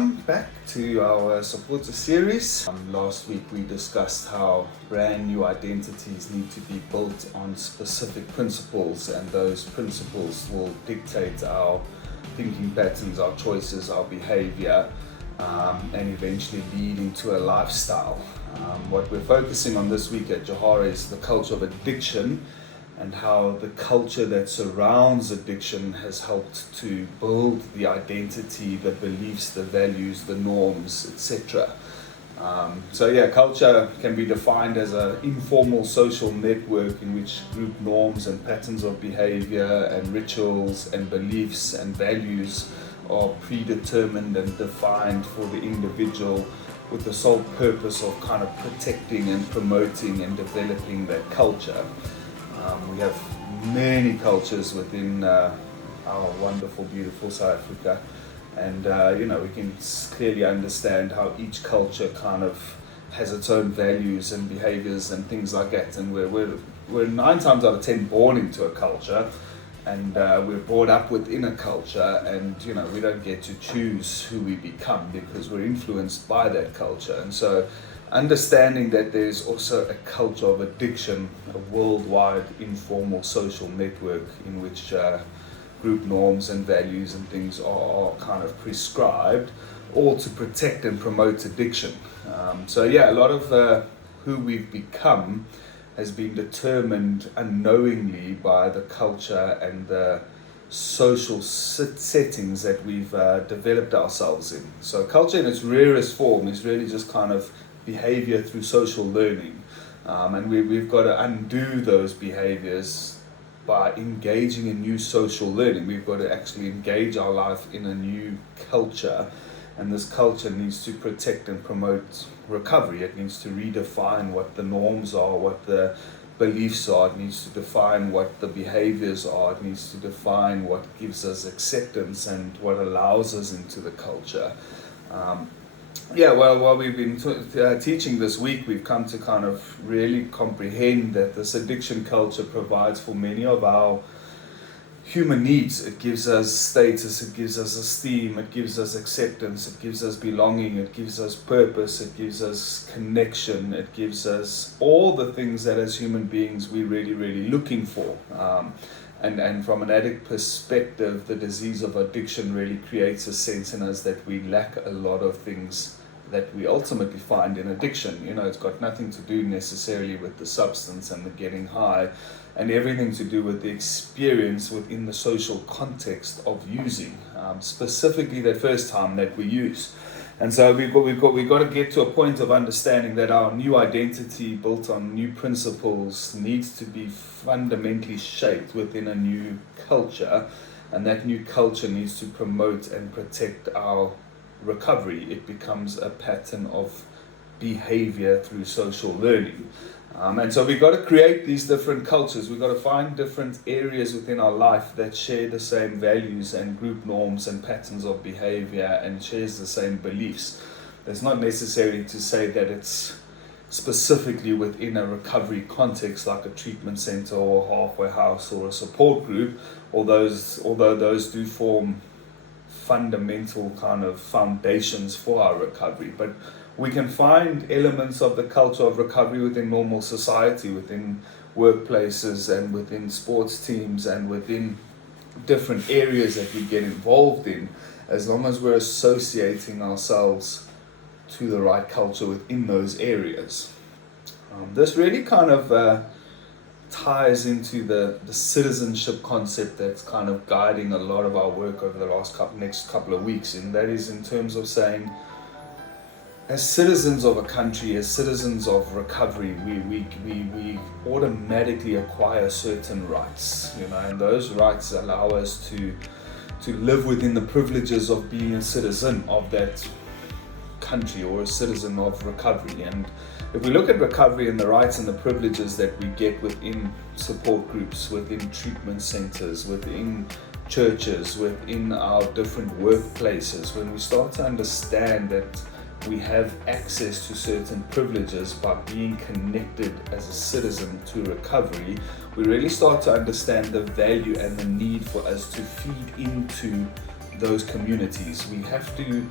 welcome back to our supporter series. Last week we discussed how brand new identities need to be built on specific principles, and those principles will dictate our thinking patterns, our choices, our behavior, and eventually lead into a lifestyle. What we're focusing on this week at Johara is the culture of addiction, and how the culture that surrounds addiction has helped to build the identity, the beliefs, the values, the norms, etc. Culture can be defined as an informal social network in which group norms and patterns of behavior and rituals and beliefs and values are predetermined and defined for the individual, with the sole purpose of kind of protecting and promoting and developing that culture. We have many cultures within our wonderful, beautiful South Africa, and we can clearly understand how each culture kind of has its own values and behaviors and things like that. And we're 9 times out of 10 born into a culture, and we're brought up within a culture, and we don't get to choose who we become because we're influenced by that culture. And so understanding that there's also a culture of addiction, a worldwide informal social network in which group norms and values and things are kind of prescribed, all to protect and promote addiction. A lot of who we've become has been determined unknowingly by the culture and the social settings that we've developed ourselves in. So culture in its rarest form is really just kind of behavior through social learning, and we've got to undo those behaviors by engaging in new social learning. We've got to actually engage our life in a new culture, and this culture needs to protect and promote recovery. It needs to redefine what the norms are, what the beliefs are. It needs to define what the behaviors are. It needs to define what gives us acceptance and what allows us into the culture. While we've been teaching this week, we've come to kind of really comprehend that this addiction culture provides for many of our human needs. It gives us status, it gives us esteem, it gives us acceptance, it gives us belonging, it gives us purpose, it gives us connection, it gives us all the things that as human beings we're really, really looking for. And from an addict perspective, the disease of addiction really creates a sense in us that we lack a lot of things that we ultimately find in addiction. It's got nothing to do necessarily with the substance and the getting high, and everything to do with the experience within the social context of using, specifically that first time that we use. And so we've got to get to a point of understanding that our new identity built on new principles needs to be fundamentally shaped within a new culture, and that new culture needs to promote and protect our recovery. It becomes a pattern of behavior through social learning. And so we've got to create these different cultures. We've got to find different areas within our life that share the same values and group norms and patterns of behavior and shares the same beliefs. It's not necessary to say that it's specifically within a recovery context like a treatment center or a halfway house or a support group, although those do form fundamental kind of foundations for our recovery. But we can find elements of the culture of recovery within normal society, within workplaces and within sports teams and within different areas that we get involved in, as long as we're associating ourselves to the right culture within those areas. This really kind of ties into the citizenship concept that's kind of guiding a lot of our work over the next couple of weeks, and that is in terms of saying, as citizens of a country, as citizens of recovery, we automatically acquire certain rights, and those rights allow us to live within the privileges of being a citizen of that country or a citizen of recovery. And if we look at recovery and the rights and the privileges that we get within support groups, within treatment centers, within churches, within our different workplaces, when we start to understand that we have access to certain privileges by being connected as a citizen to recovery, we really start to understand the value and the need for us to feed into those communities. We have to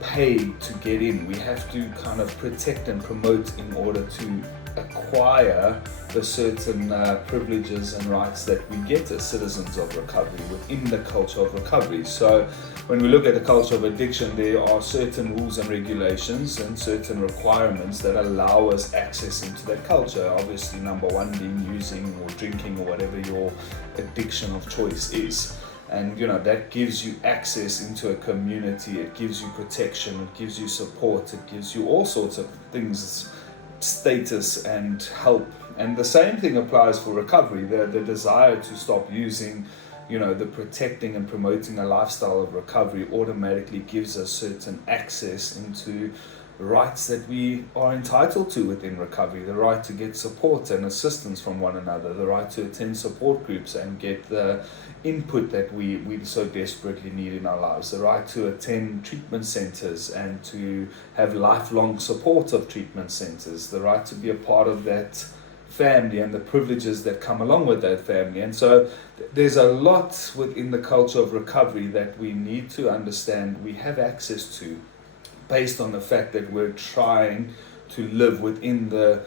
pay to get in. We have to kind of protect and promote in order to acquire the certain privileges and rights that we get as citizens of recovery within the culture of recovery. So when we look at the culture of addiction, there are certain rules and regulations and certain requirements that allow us access into that culture. Obviously, number one being using or drinking or whatever your addiction of choice is. And that gives you access into a community, it gives you protection, it gives you support, it gives you all sorts of things, status and help. And the same thing applies for recovery. The desire to stop using, the protecting and promoting a lifestyle of recovery automatically gives us certain access into rights that we are entitled to within recovery. The right to get support and assistance from one another, the right to attend support groups and get the input that we so desperately need in our lives, the right to attend treatment centers and to have lifelong support of treatment centers, the right to be a part of that family and the privileges that come along with that family. And so there's a lot within the culture of recovery that we need to understand we have access to, based on the fact that we're trying to live within the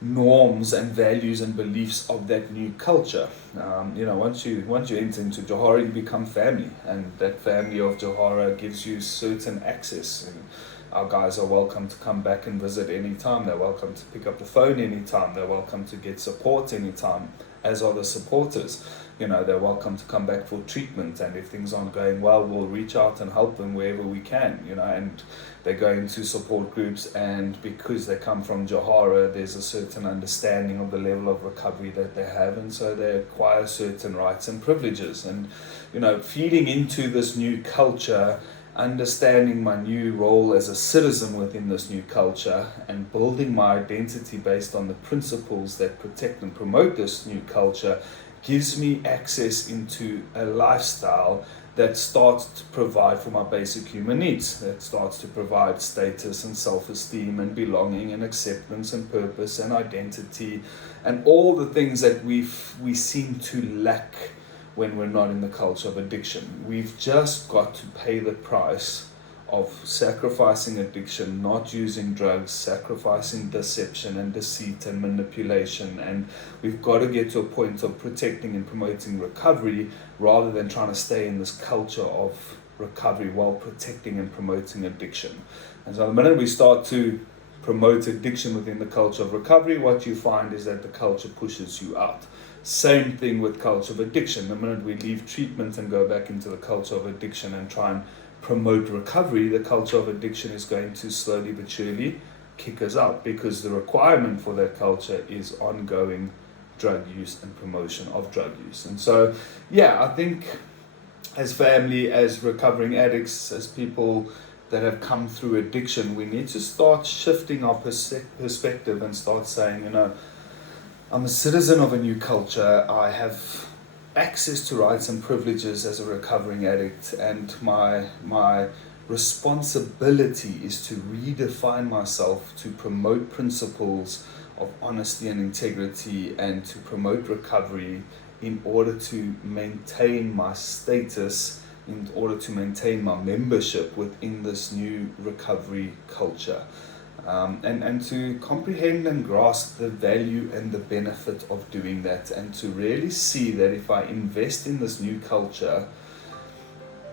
norms and values and beliefs of that new culture. Once you enter into Johara, you become family, and that family of Johara gives you certain access. And our guys are welcome to come back and visit anytime. They're welcome to pick up the phone anytime. They're welcome to get support anytime, as are the supporters. They're welcome to come back for treatment, and if things aren't going well, we'll reach out and help them wherever we can, and they go into support groups, and because they come from Johara, there's a certain understanding of the level of recovery that they have, and so they acquire certain rights and privileges. And feeding into this new culture, understanding my new role as a citizen within this new culture, and building my identity based on the principles that protect and promote this new culture, gives me access into a lifestyle that starts to provide for my basic human needs, that starts to provide status and self-esteem and belonging and acceptance and purpose and identity and all the things that we seem to lack when we're not in the culture of addiction. We've just got to pay the price of sacrificing addiction, not using drugs, sacrificing deception and deceit and manipulation. And we've got to get to a point of protecting and promoting recovery rather than trying to stay in this culture of recovery while protecting and promoting addiction. And so the minute we start to promote addiction within the culture of recovery, what you find is that the culture pushes you out. Same thing with culture of addiction. The minute we leave treatment and go back into the culture of addiction and try and promote recovery, the culture of addiction is going to slowly but surely kick us out, because the requirement for that culture is ongoing drug use and promotion of drug use. And so, I think as family, as recovering addicts, as people that have come through addiction, we need to start shifting our perspective and start saying, I'm a citizen of a new culture. I have access to rights and privileges as a recovering addict, and my responsibility is to redefine myself to promote principles of honesty and integrity and to promote recovery in order to maintain my status, in order to maintain my membership within this new recovery culture. And to comprehend and grasp the value and the benefit of doing that, and to really see that if I invest in this new culture,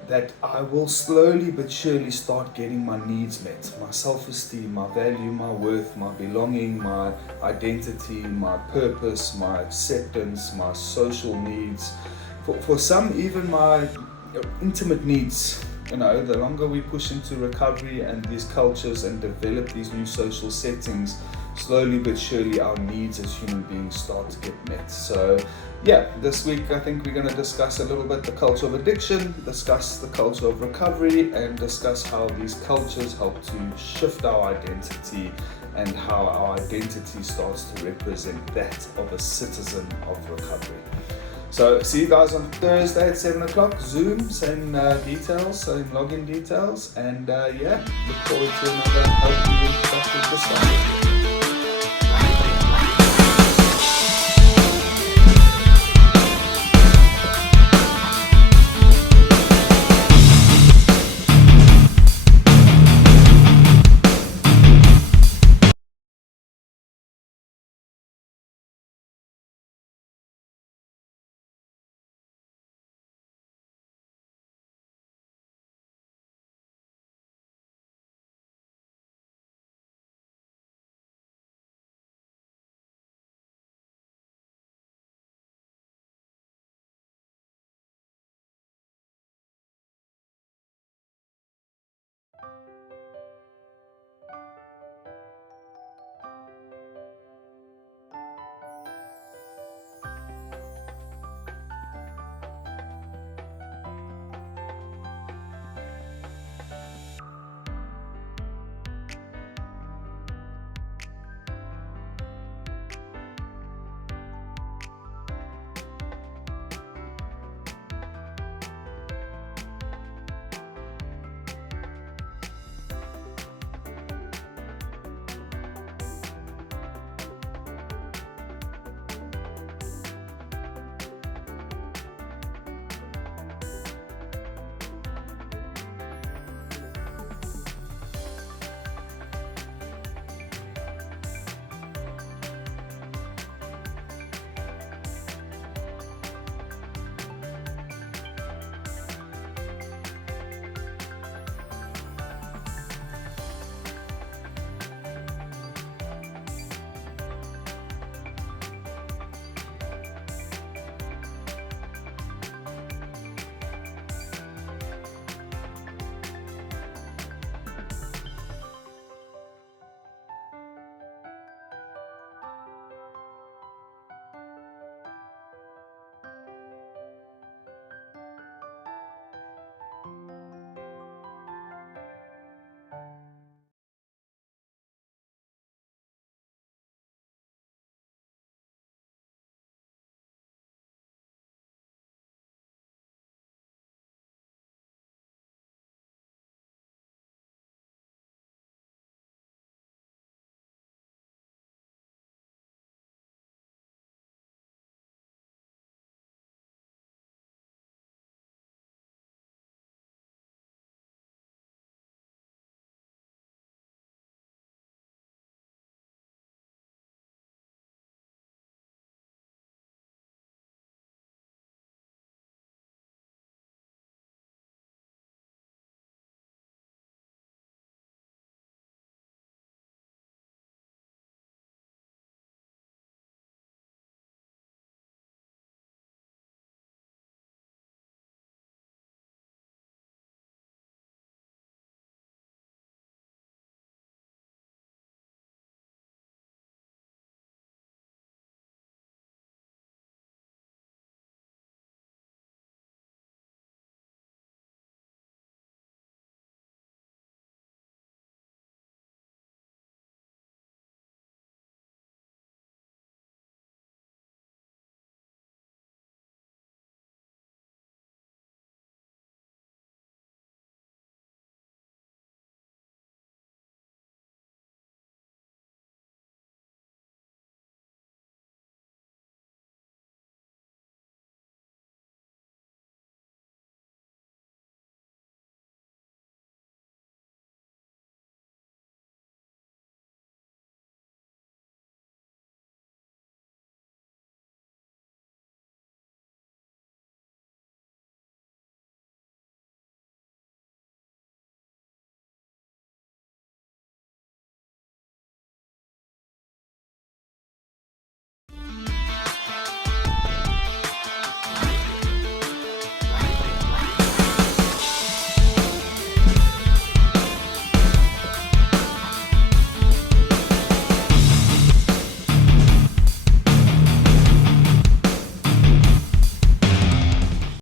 that I will slowly but surely start getting my needs met, my self-esteem, my value, my worth, my belonging, my identity, my purpose, my acceptance, my social needs, for some even my intimate needs. The longer we push into recovery and these cultures and develop these new social settings, slowly but surely our needs as human beings start to get met. So this week I think we're going to discuss a little bit the culture of addiction, discuss the culture of recovery, and discuss how these cultures help to shift our identity and how our identity starts to represent that of a citizen of recovery. So see you guys on Thursday at 7 o'clock, Zoom, same details, same login details, and look forward to another healthy and productive discussion.